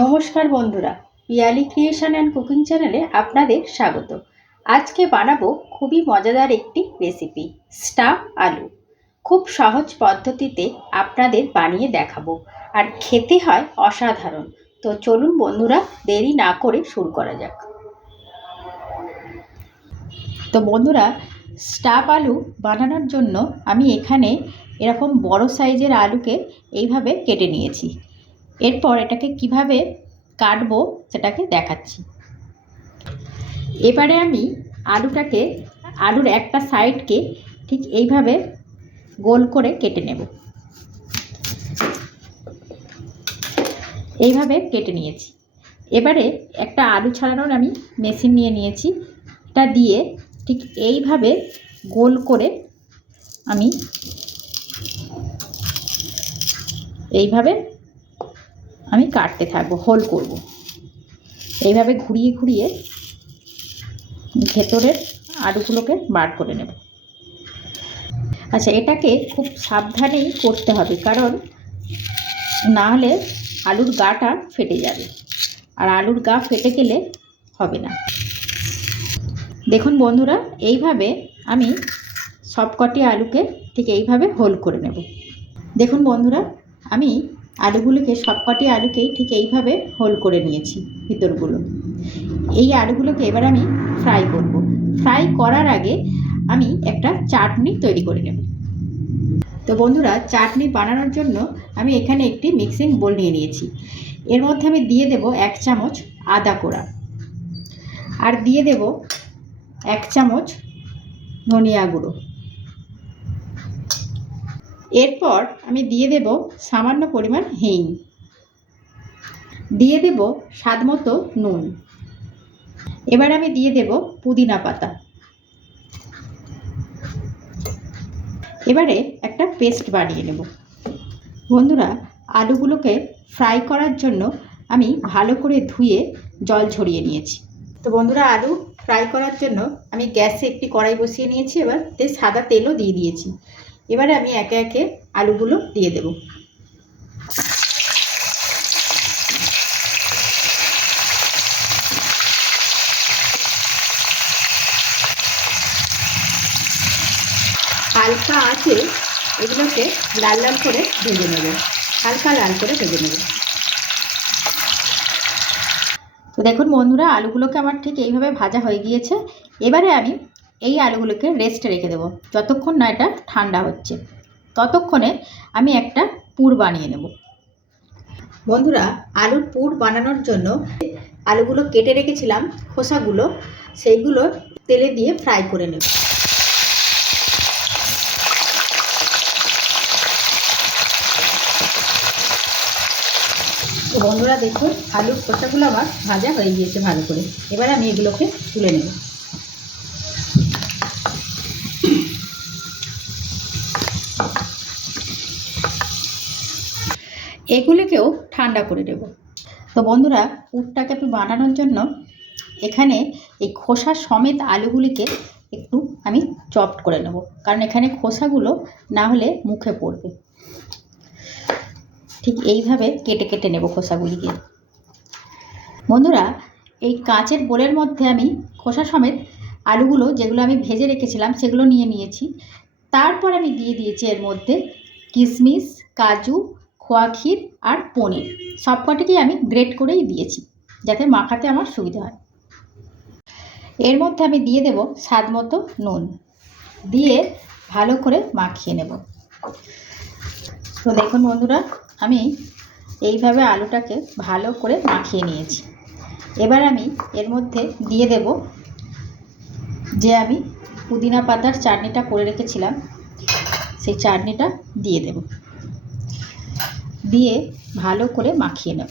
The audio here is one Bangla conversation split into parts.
নমস্কার বন্ধুরা, পিয়ালি ক্রিয়েশন অ্যান্ড কুকিং চ্যানেলে আপনাদের স্বাগত। আজকে বানাবো খুবই মজাদার একটি রেসিপি, স্টাফ আলু। খুব সহজ পদ্ধতিতে আপনাদের বানিয়ে দেখাবো, আর খেতে হয় অসাধারণ। তো চলুন বন্ধুরা, দেরি না করে শুরু করা যাক। তো বন্ধুরা, স্টাফ আলু বানানোর জন্য আমি এখানে এরকম বড় সাইজের আলুকে এইভাবে কেটে নিয়েছি। এরপর এটাকে কিভাবে কাটবো সেটাকে দেখাচ্ছি। এবারে আমি আলুর একটা সাইডকে ঠিক এইভাবে গোল করে কেটে নেব। এইভাবে কেটে নিয়েছি। এবারে একটা আলু ছাড়ানোর আমি মেশিন নিয়ে নিয়েছি। এটা দিয়ে ঠিক এইভাবে গোল করে আমি কাটতে থাকবো, হোল করব। এইভাবে ঘুরিয়ে ঘুরিয়ে ভেতরের আলুগুলোকে বার করে নেব। আচ্ছা, এটাকে খুব সাবধানেই করতে হবে, কারণ না হলে আলুর গাটা ফেটে যাবে, আর আলুর গা ফেটে গেলে হবে না। দেখুন বন্ধুরা, এইভাবে আমি সবকটি আলুকে ঠিক এইভাবে হোল করে নেব। দেখুন বন্ধুরা, আমি সবকটি আলুকেই ঠিক এইভাবে হোল করে নিয়েছি ভিতরগুলো। এই আলুগুলোকে এবার আমি ফ্রাই করব। ফ্রাই করার আগে আমি একটা চাটনি তৈরি করে নেব। তো বন্ধুরা, চাটনি বানানোর জন্য আমি এখানে একটি মিক্সিং বোল নিয়ে নিয়েছি। এর মধ্যে আমি দিয়ে দেব 1 চামচ আদা কোড়া, আর দিয়ে দেব 1 চামচ ধনিয়া গুঁড়ো। এরপর আমি দিয়ে দেব সামান্য পরিমাণ হিং, দিয়ে দেব স্বাদ মতো নুন। এবার আমি দিয়ে দেব পুদিনা পাতা। এবারে একটা পেস্ট বানিয়ে নেব। বন্ধুরা, আলুগুলোকে ফ্রাই করার জন্য আমি ভালো করে ধুয়ে জল ঝরিয়ে নিয়েছি। তো বন্ধুরা, আলু ফ্রাই করার জন্য আমি গ্যাসে একটি কড়াই বসিয়ে নিয়েছি। এবার সাদা তেলও দিয়ে দিয়েছি। এবারে আমি একে একে আলুগুলো দিয়ে দেব। হালকা আঁচে এগুলোকে লাল লাল করে ভেজে নেব, হালকা লাল করে ভেজে নেব। তো দেখুন বন্ধুরা, আলুগুলোকে আমার ঠিক এইভাবে ভাজা হয়ে গিয়েছে। এবারে আমি এই আলুগুলোকে রেস্টে রেখে দেবো, যতক্ষণ না এটা ঠান্ডা হচ্ছে। ততক্ষণে আমি একটা পুর বানিয়ে নেব। বন্ধুরা, আলুর পুর বানানোর জন্য আলুগুলো কেটে রেখেছিলাম, খোসাগুলো, সেইগুলো তেলে দিয়ে ফ্রাই করে নেব। তো বন্ধুরা দেখুন, আলুর খোসাগুলো আমার ভাজা হয়ে গিয়েছে ভালো করে। এবার আমি এগুলোকে তুলে নেব। এগুলোকেও ঠান্ডা করে দেব। তো বন্ধুরা, পুরটাকে বানানোর জন্য এখানে এই খোসা সমেত আলুগুলিকে একটু আমি চপড করে নেব, কারণ এখানে খোসাগুলো না হলে মুখে পড়বে। ঠিক এইভাবে কেটে কেটে নেব খোসাগুলিকে। বন্ধুরা, এই কাঁচের বোলের মধ্যে আমি খোসা সমেত আলুগুলো, যেগুলো আমি ভেজে রেখেছিলাম, সেগুলো নিয়ে নিয়েছি। তারপর আমি দিয়ে দিয়েছি এর মধ্যে কিশমিশ, কাজু, খোয়া ক্ষীর আর পনির। সবকটিকেই আমি গ্রেট করেই দিয়েছি, যাতে মাখাতে আমার সুবিধা হয়। এর মধ্যে আমি দিয়ে দেব স্বাদ মতো নুন, দিয়ে ভালো করে মাখিয়ে নেব। তো দেখুন বন্ধুরা, আমি এইভাবে আলুটাকে ভালো করে মাখিয়ে নিয়েছি। এবার আমি এর মধ্যে দিয়ে দেব যে আমি পুদিনা পাতার চাটনিটা করে রেখেছিলাম, সেই চাটনিটা দিয়ে দেব, দিয়ে ভালো করে মাখিয়ে নেব।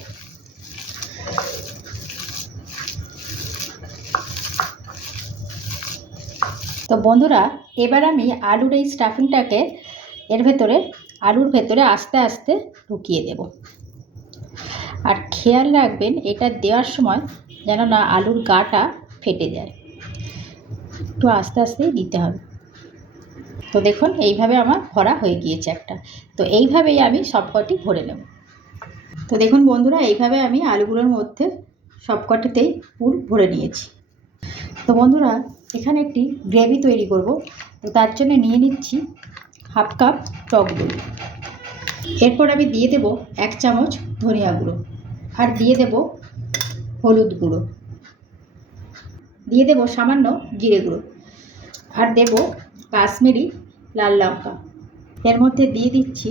তো বন্ধুরা, এবার আমি আলুর এই স্টাফিংটাকে আলুর ভেতরে আস্তে আস্তে ঢুকিয়ে দেব। আর খেয়াল রাখবেন, এটা দেওয়ার সময় যেন না আলুর গাটা ফেটে যায়, একটু আস্তে আস্তেই দিতে হবে। তো দেখুন, এইভাবে আমার ভরা হয়ে গিয়েছে একটা। তো এইভাবেই আমি সবকটি ভরে নেব। তো দেখুন বন্ধুরা, এইভাবে আমি আলুগুলোর মধ্যে সবকটাতেই পুর ভরে নিয়েছি। তো বন্ধুরা, এখানে একটি গ্রেভি তৈরি করব। তো তার জন্য নিয়ে নিচ্ছি হাফ কাপ টক দই। এরপর আমি দিয়ে দেব 1 চামচ ধনিয়া গুঁড়ো, আর দিয়ে দেব হলুদ গুঁড়ো, দিয়ে দেব সামান্য জিরে গুঁড়ো, আর দেব কাশ্মীরি লাল লঙ্কা। এর মধ্যে দিয়ে দিচ্ছি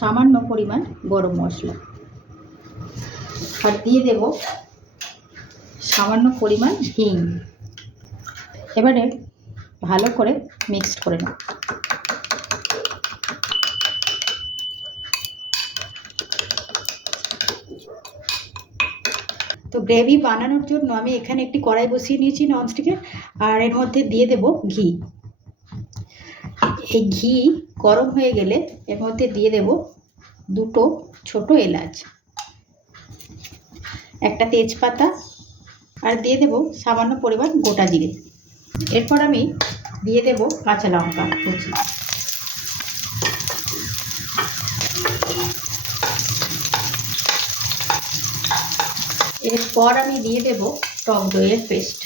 সামান্য পরিমাণ গরম মশলা, আর দিয়ে দেব সামান্য পরিমাণ হিং। এবারে ভালো করে মিক্স করে নেব। তো গ্রেভি বানানোর জন্য আমি এখানে একটি কড়াই বসিয়ে নিয়েছি ননস্টিকে, আর এর মধ্যে দিয়ে দেব ঘি। এই ঘি গরম হয়ে গেলে এর মধ্যে দিয়ে দেব 2টো ছোট এলাচ, একটা তেজপাতা, আর দিয়ে দেব সামান্য পরিমাণ গোটা জিরে। এরপর আমি দিয়ে দেব কাঁচা লঙ্কা কুচি। এরপর আমি দিয়ে দেব টক দইয়ের পেস্ট।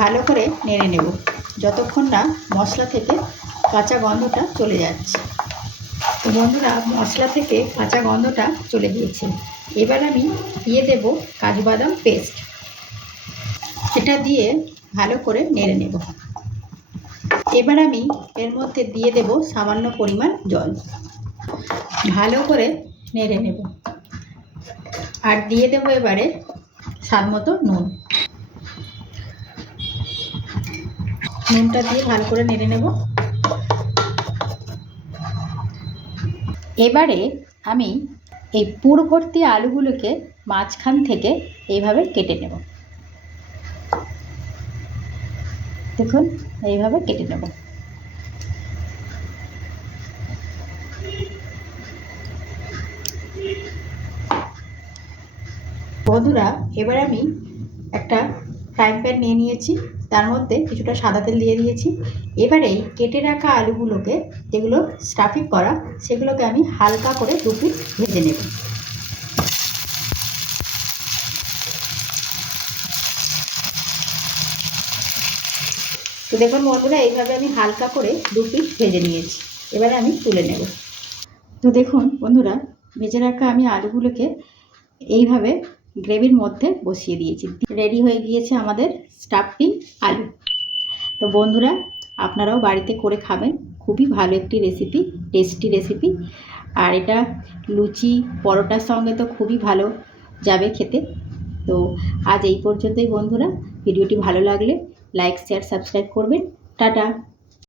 ভালো করে নেড়ে নেব যতক্ষণ না মশলা থেকে কাঁচা গন্ধটা চলে যাচ্ছে। তো বন্ধুরা, মশলা থেকে কাঁচা গন্ধটা চলে গিয়েছে। এবার আমি দিয়ে দেব কাজু বাদাম পেস্ট। এটা দিয়ে ভালো করে নেড়ে নেব। এবার আমি এর মধ্যে দিয়ে দেব সামান্য পরিমাণ জল। ভালো করে নেড়ে নেব, আর দিয়ে দেব এবারে স্বাদ মতো নুন। নুনটা দিয়ে ভালো করে নেড়ে নেব। এবারে আমি এই পুর ভর্তি আলুগুলোকে মাঝখান থেকে এইভাবে কেটে নেব। দেখুন, এইভাবে কেটে নেব। বন্ধুরা, এবার আমি একটা ফ্রাই প্যান নিয়ে নিয়েছি, তার মধ্যে কিছুটা সাদা তেল দিয়ে দিয়েছি। এবারে কেটে রাখা আলুগুলোকে, যেগুলো স্টাফিং করা, সেগুলোকে আমি হালকা করে 2 পিস ভেজে নেব। তো দেখুন বন্ধুরা, এইভাবে আমি হালকা করে 2 পিস ভেজে নিয়েছি। এবারে আমি তুলে নেব। তো দেখুন বন্ধুরা, ভেজে রাখা আমি আলুগুলোকে এইভাবে গ্রেভির মধ্যে বসিয়ে দিয়েছি। রেডি হয়ে গিয়েছে আমাদের স্টাফিং আলু। তো বন্ধুরা, আপনারাও বাড়িতে করে খাবেন। খুবই ভালো একটি রেসিপি, টেস্টি রেসিপি। আর এটা লুচি পরোটার সঙ্গে তো খুবই ভালো যাবে খেতে। তো আজ এই পর্যন্তই বন্ধুরা। ভিডিওটি ভালো লাগলে লাইক, শেয়ার, সাবস্ক্রাইব করবেন। টাটা।